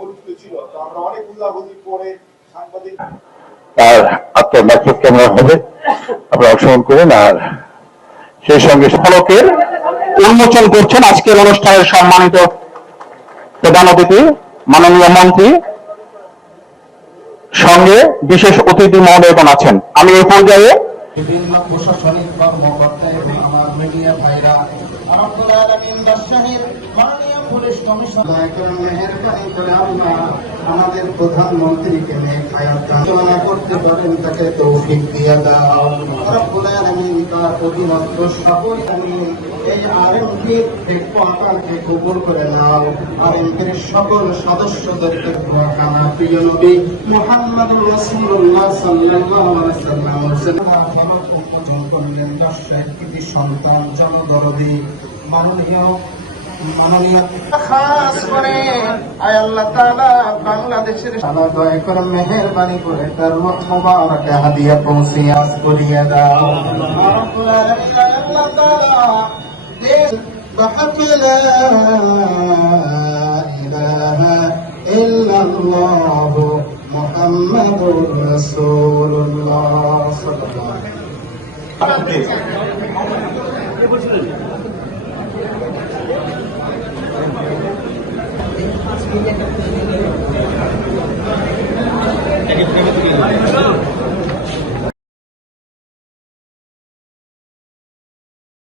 অপরিচিত ছিল। তো আমরা অনেক উল্লাহবন্দি করে সাংবাদিক আর আত্মবাচক ক্যামেরা হবে, আপনারা অংশগ্রহণ করেন। আর সেই সঙ্গে ফলকের উন্মোচন করছেন আজকের অনুষ্ঠানের সম্মানিত প্রধান অতিথি মাননীয় মন্ত্রী, সঙ্গে বিশেষ অতিথি মহোদয়গণ আছেন। আমি এই পর্যায়ে বিভিন্ন প্রশাসনিক কর্মকর্তা এবং আমার মিডিয়া ভাইরা পুলিশ কমিশনার মেহেরবানি করে আল্লাহ আমাদের প্রধানমন্ত্রীকে আলোচনা করতে পারেন, তাকে তৌফিক দিয়ে দাও রব্বুল আলামিন। তার অধীনস্থ সকল এই আরএমপি পতাকাকে কবুল করে নাও। আরএমপির সকল সদস্যদেরকে খানা প্রিয় নবী মুহাম্মদুর রাসূলুল্লাহ সাল্লাল্লাহু আলাইহি ওয়াসাল্লাম ফলক উন্মোচন করলেন। দর্শক কৃতি সন্তান জনদরদী মাননীয় খাস করে আয় আল্লাহ তাআলা বাংলাদেশের সারা দয়া করে মেহেরবানি করে তার রূহ মুবারক হাদিয়া পৌঁছিয়ে করিয়ে দাও রব্বুল আলামিন। আল্লাহ তাআলা بحق لا إله إلا الله محمد رسول الله صلى الله عليه وسلم।